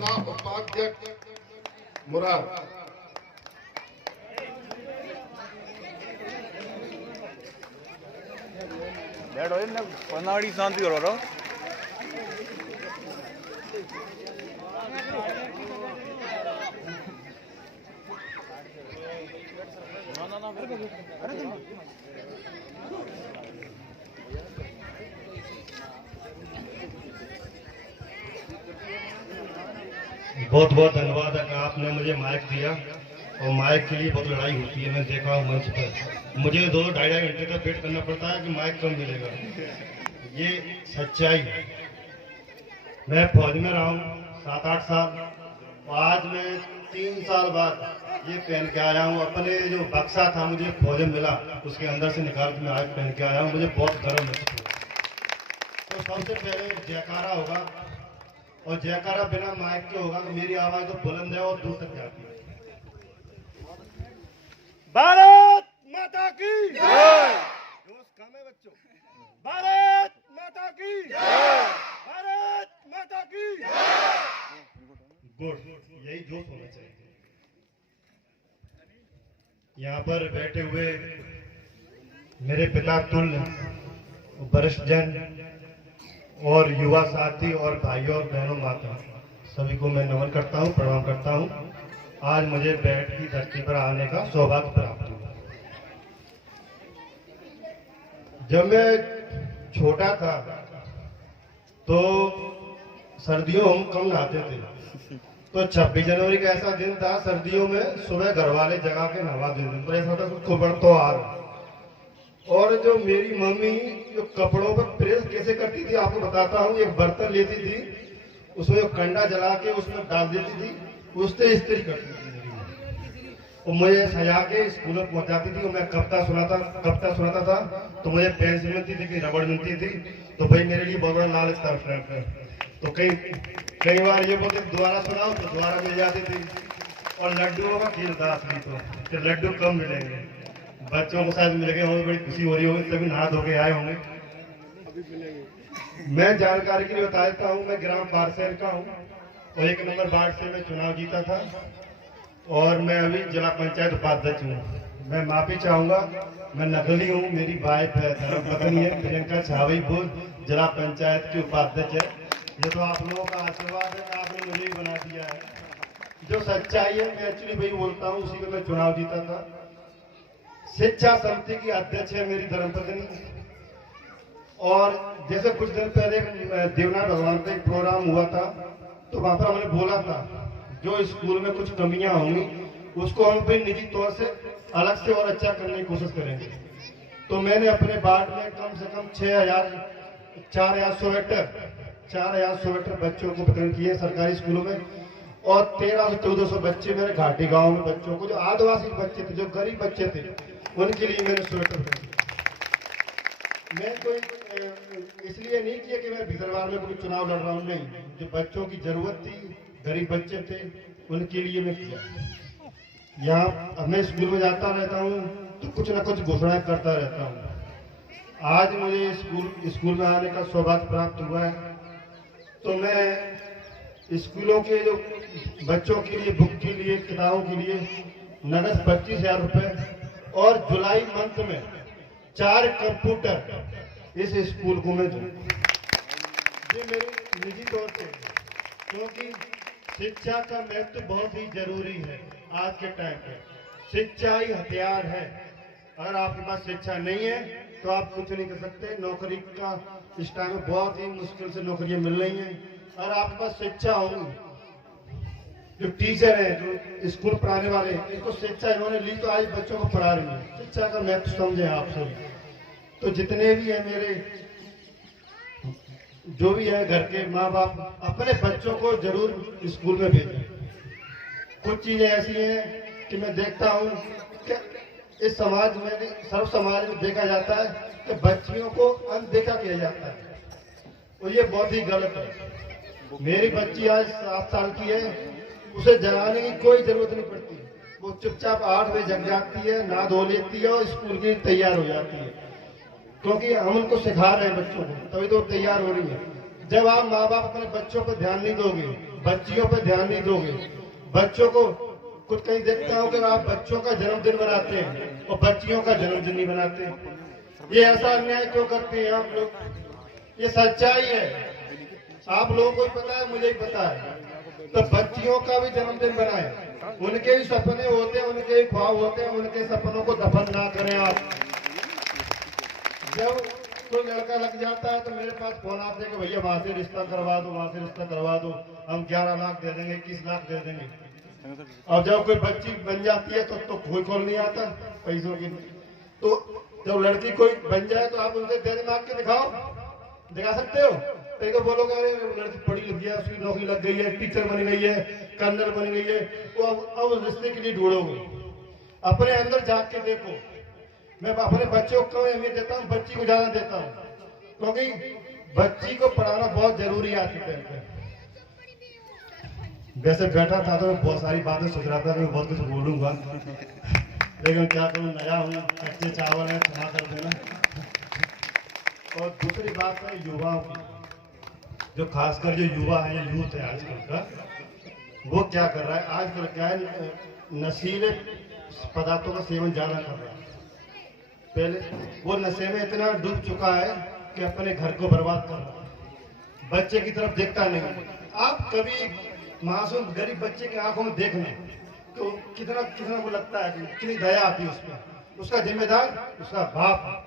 जिला उपाध्यक्ष मुरार। पनाड़ी शांति हो रहा बहुत बहुत धन्यवाद है कि आपने मुझे माइक दिया। और माइक के लिए बहुत लड़ाई होती है, मैं देखा हूँ मंच पर। मुझे 2-2.5 घंटे तक वेट करना पड़ता है कि माइक कब मिलेगा। ये सच्चाई है। मैं फौज में रहा हूँ 7-8 साल, और आज मैं 3 साल बाद ये पहन के आया हूँ। अपने जो बक्सा था मुझे फौज में मिला, उसके अंदर से निकाल के मैं आज पहन के आया हूँ। मुझे बहुत गर्व महसूस हुआ। तो सबसे पहले जयकारा होगा, और जयकारा बिना माइक के होगा तो मेरी आवाज तो बुलंद है और दूर तक जाती है। भारत माता की जय। जोश कम है बच्चों। भारत माता की जय। भारत माता की जय। गुड, यही जोश होना चाहिए। यहाँ पर बैठे हुए मेरे पिता तुल्य वरिष्ठ जन और युवा साथी और भाइयों और बहनों माता, सभी को मैं नमन करता हूँ, प्रणाम करता हूँ। आज मुझे बैठ की धरती पर आने का सौभाग्य प्राप्त हुआ। जब मैं छोटा था तो सर्दियों हम कम नहाते थे, तो 26 जनवरी का ऐसा दिन था, सर्दियों में सुबह घर वाले जगा के नहवा देते, तो ऐसा था कुछ तो आ रहा। और जो मेरी मम्मी जो कपड़ों पर प्रेस कैसे करती थी आपको बताता हूँ। एक बर्तन लेती थी, उसमें कंडा जला के उसमें डाल देती थी, उससे इस्त्री करती थी और मुझे सजा के स्कूल में पहुंचाती थी। और मैं कविता सुनाता था तो मुझे पेंसिल मिलती थी, कि रबड़ मिलती थी। तो भाई मेरे लिए बहुत बड़ा लालच था उस टाइम पे। तो कई बार ये बोलते दोबारा सुनाओ, तो दोबारा मिल जाती थी। और लड्डुओं का खेल था असली, तो लड्डू कम मिलेंगे। बच्चों को शायद मिल गए होंगे, बड़ी खुशी हो रही होगी, तभी नहा धो के आए होंगे। मैं जानकारी के लिए बता देता हूँ, मैं ग्राम पारसेर का हूँ और 1 नंबर वार्ड से मैं चुनाव जीता था। और मैं अभी जिला पंचायत उपाध्यक्ष हूँ। मैं माफी चाहूंगा, मैं नकली हूँ। मेरी वाइफ है, धर्मपत्नी है, प्रियंका छावईपुर, जिला पंचायत की उपाध्यक्ष है। ये तो आप लोगों का आशीर्वाद है, आपने मुझे ही बना दिया है। जो सच्चाई है मैं एक्चुअली वही बोलता हूँ, उसी में मैं चुनाव जीता था। शिक्षा समिति की अध्यक्ष है मेरी धर्मपत्नी। और जैसे कुछ दिन पहले देवनाथ भगवान का एक प्रोग्राम हुआ था, तो वहां पर हमने बोला था जो स्कूल में कुछ कमियां होंगी उसको हम अपने निजी तौर से अलग से और अच्छा करने की कोशिश करेंगे। तो मैंने अपने वार्ड में कम से कम 4,000 स्वेटर बच्चों को वितरण किए सरकारी स्कूलों में। और 1300 से 1400 बच्चे मेरे घाटी गांव में बच्चों को, जो आदिवासी बच्चे थे, जो गरीब बच्चे थे, उनके लिए मैंने स्वेटर दिए। मैं कोई इसलिए नहीं किया कि मैं भीतरवार में कोई चुनाव लड़ रहा हूँ, नहीं। जो बच्चों की जरूरत थी, गरीब बच्चे थे, उनके लिए मैं किया। यहाँ मैं स्कूल में जाता रहता हूँ तो कुछ ना कुछ घोषणाएं करता रहता हूँ। आज मुझे स्कूल में आने का सौभाग्य प्राप्त हुआ है। तो मैं स्कूलों के जो बच्चों के लिए बुक के लिए, किताबों के लिए नगद 25,000 रुपए और जुलाई मंथ में 4 कंप्यूटर इस स्कूल को मैं दूं। ये मेरी निजी तौर से, क्योंकि शिक्षा का महत्व बहुत ही जरूरी है आज के टाइम पे। शिक्षा ही हथियार है। अगर आपके पास शिक्षा नहीं है तो आप कुछ नहीं कर सकते। नौकरी का इस टाइम में बहुत ही मुश्किल से नौकरियां मिल रही हैं। अगर आपके पास शिक्षा होगी, जो टीचर है, जो स्कूल पढ़ाने वाले हैं, इनको शिक्षा इन्होंने ली तो आज बच्चों को पढ़ा रही है। शिक्षा का महत्व समझे आप सब। तो जितने भी है मेरे, जो भी है घर के माँ बाप, अपने बच्चों को जरूर स्कूल में भेजें। कुछ चीजें ऐसी हैं कि मैं देखता हूँ कि इस समाज में, सर्व समाज में देखा जाता है कि बच्चियों को अनदेखा किया जाता है, और ये बहुत ही गलत है। मेरी बच्ची आज 7 साल की है, उसे जगाने की कोई जरूरत नहीं पड़ती। वो चुपचाप 8 बजे जग जाती है, नहा धो लेती है और स्कूल के लिए तैयार हो जाती है, क्योंकि हम उनको सिखा रहे हैं बच्चों को, तभी तो तैयार हो रही है। जब आप माँ बाप अपने बच्चों पर ध्यान नहीं दोगे, बच्चियों पर ध्यान नहीं दोगे, बच्चों को कुछ कहीं देखता हूँ कि आप बच्चों का जन्मदिन बनाते हैं और बच्चियों का जन्मदिन नहीं बनाते। ये ऐसा अन्याय क्यों करते हैं आप लोग? ये सच्चाई है, आप लोगों को ही पता है, मुझे ही पता है। तो बच्चियों का भी जन्मदिन बनाए, उनके ही सपने होते हैं, उनके ही ख्वाब होते हैं, उनके सपनों को दफन ना करें आप। जब कोई लड़का लग जाता है तो मेरे पास फोन आते हैं कि भैया वहां से रिश्ता करवा दो, वहां से रिश्ता करवा दो, हम 11 लाख दे देंगे, 21 लाख दे देंगे। और जब कोई बच्ची बन जाती है तो कोई कॉल नहीं आता पैसों की। तो जब लड़की कोई बन जाए तो आप उनसे दे मांग के दिखाओ, दिखा सकते हो? तो बोलोगे अरे लड़की पढ़ी लिखी है, उसकी नौकरी लग गई है, टीचर बन गई है, कर्नल बन गई है, तो अब उस रिश्ते के लिए ढूंढोगे। अपने अंदर जाग के देखो। मैं अपने बच्चों को अहमियत देता हूँ, बच्ची को ज्यादा देता हूँ, क्योंकि बच्ची को पढ़ाना बहुत जरूरी है आज के टाइम पे। वैसे बैठा था तो मैं बहुत सारी बातें सोच रहा था कि मैं बहुत कुछ बोलूंगा, लेकिन क्या करूँ, नया हूँ, कच्चे चावल है, क्षमा कर देना। और दूसरी बात है युवाओं की, जो खासकर जो युवा है या यूथ है आजकल का, वो क्या कर रहा है आजकल? क्या है, नशीले पदार्थों का सेवन ज्यादा कर रहा है। पहले वो नशे में इतना डूब चुका है कि अपने घर को बर्बाद कर रहा है, बच्चे की तरफ देखता नहीं। आप कभी मासूम गरीब बच्चे की आंखों में देख लें तो कितना कितना वो लगता है, कितनी दया आती है उसमें। उसका जिम्मेदार उसका बाप।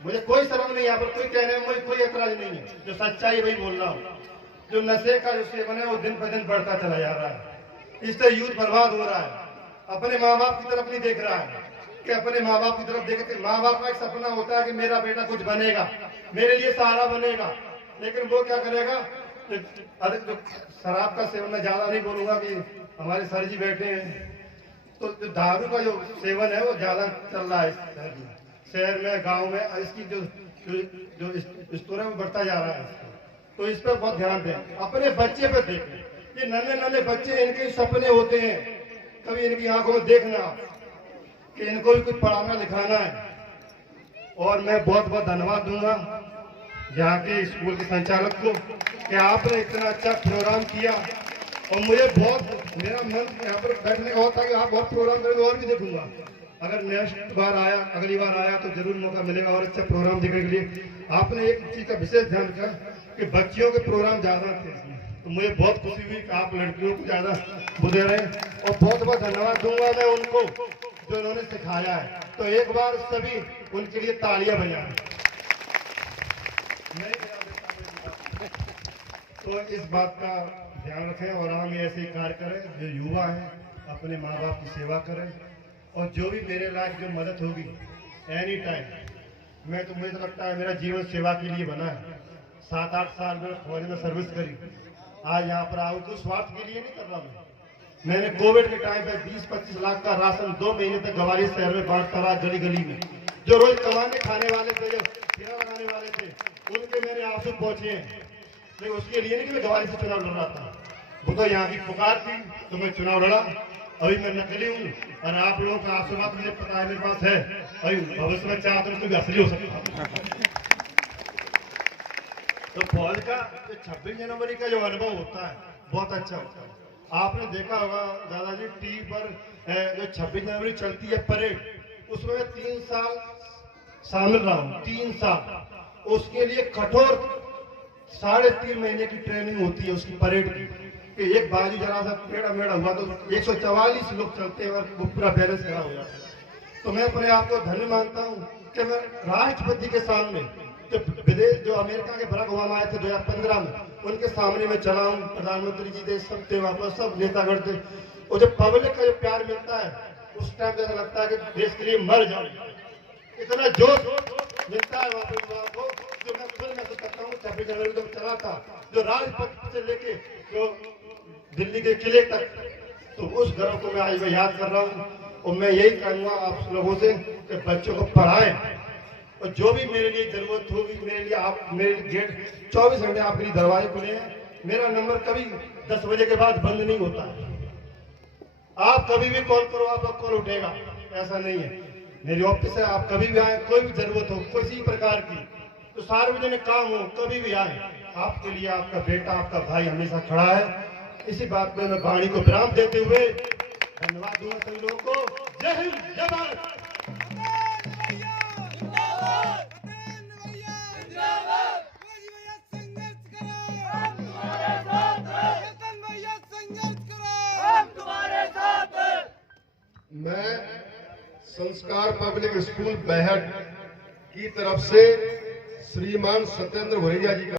मुझे कोई शर्म नहीं, यहाँ पर कोई कहने में मुझे कोई ऐतराज नहीं है, जो सच्चाई वही बोल रहा हूँ। जो नशे का जो सेवन है वो दिन पर दिन बढ़ता चला जा रहा है, इससे यूथ बर्बाद हो रहा है। अपने माँ बाप की तरफ नहीं देख रहा है कि अपने माँ बाप की तरफ देखते। माँ बाप का एक सपना होता है कि मेरा बेटा कुछ बनेगा, मेरे लिए सहारा बनेगा, लेकिन वो क्या करेगा? अरे जो शराब का सेवन, मैं ज्यादा नहीं बोलूंगा कि हमारे सर जी बैठे हैं, तो जो दारू का जो सेवन है वो ज्यादा चल रहा है शहर में, गांव में। इसकी जो स्टोर है वो बढ़ता जा रहा है, तो इस पर बहुत ध्यान दें। अपने बच्चे पे देखें, ये नन्हे नन्हे बच्चे, इनके सपने होते हैं, कभी इनकी आंखों में देखना कि इनको भी कुछ पढ़ाना लिखाना है। और मैं बहुत बहुत धन्यवाद दूंगा यहाँ के स्कूल के संचालक को कि आपने इतना अच्छा प्रोग्राम किया। और मुझे बहुत, मेरा मन यहाँ पर बैठने का होता है कि आप बहुत प्रोग्राम करेंगे, और भी देखूंगा। अगर नेक्स्ट बार आया, अगली बार आया तो जरूर मौका मिलेगा और अच्छा प्रोग्राम देखने के लिए। आपने एक चीज का विशेष ध्यान रखा कि बच्चियों के प्रोग्राम ज्यादा थे इसमें, तो मुझे बहुत खुशी हुई कि आप लड़कियों को ज्यादा बुझे रहे। और बहुत बहुत धन्यवाद दूंगा मैं उनको जो उन्होंने सिखाया है। तो एक बार सभी उनके लिए तालियां बजाएं। तो इस बात का ध्यान रखें और हम ऐसे कार्य करें, जो युवा है अपने माँ बाप की सेवा करें। और जो भी मेरे लायक जो मदद होगी एनी टाइम, मैं तो, मुझे तो लगता है मेरा जीवन सेवा के लिए बना है। 7-8 साल में फौज में सर्विस करी, आज यहाँ पर आऊँ तो स्वार्थ के लिए नहीं कर रहा। मैंने कोविड के टाइम पे 20-25 लाख का राशन 2 महीने तक गवारी शहर में बांटता रहा, गली गली में। जो रोज कमाने खाने वाले थे, जो फेरा लगाने वाले थे, उनके मेरे आंसू पहुंचे हैं। लेकिन उसके लिए नहीं कि मैं गवारी से चुनाव लड़ रहा था, वो तो यहाँ की पुकार थी तो मैं चुनाव लड़ा। अभी मैं नकली हूँ और आप लोगों का आशीर्वाद मुझे पता है मेरे पास है, अभी भविष्य में चाहते तो भी असली हो सकता। तो फौज का 26 जनवरी का जो अनुभव होता है बहुत अच्छा होता है। आपने देखा होगा दादाजी टीवी पर जो 26 जनवरी चलती है परेड, उसमें 3 साल शामिल रहा हूँ, 3 साल। उसके लिए कठोर 3.5 महीने की ट्रेनिंग होती है उसकी परेड की, कि एक बाजू जरा सा टेढ़ा मेढ़ा हुआ तो 144 लोग चलते हैं और वो पूरा बैलेंस खड़ा हो जाता है। तो मैं अपने आप को धन्य मानता हूँ कि मैं राष्ट्रपति के सामने, जो विदेश, जो अमेरिका के बराक ओबामा आए थे 2015 में, उनके सामने मैं चला हूँ। प्रधानमंत्री जी थे, सब थे वहाँ पर, सब नेतागण थे। और जब पब्लिक का जो प्यार मिलता है उस टाइम ऐसा लगता है कि देश के लिए मर जाओ, इतना जोश मिलता है वहाँ पर युवाओं को, जो मैं खुद महसूस करता हूँ। 26 जनवरी को चला था, जो राजपथ से लेके जो दिल्ली के किले तक, तो उस घरों को मैं आज याद कर रहा हूँ। और मैं यही कहूँगा आप लोगों से कि बच्चों को पढ़ाएं, और जो भी मेरे लिए जरूरत होगी, मेरे लिए आप, मेरे गेट 24 घंटे आपके लिए दरवाजे खुले हैं। मेरा नंबर कभी 10 बजे के बाद बंद नहीं होता है। आप कभी भी कॉल करो, आपका कॉल उठेगा, ऐसा नहीं है। मेरी ऑफिस है, आप कभी भी आए, कोई भी जरूरत हो किसी प्रकार की, तो सार्वजनिक काम हो, कभी भी आए, आपके लिए आपका बेटा, आपका भाई हमेशा खड़ा है। इसी बात में मैं वाणी को विराम देते हुए धन्यवाद दूंगा सभी लोगों को। जय हिंद, जय भारत। मैं संस्कार पब्लिक स्कूल बेहट की तरफ से श्रीमान सत्येंद्र भुरैया जी का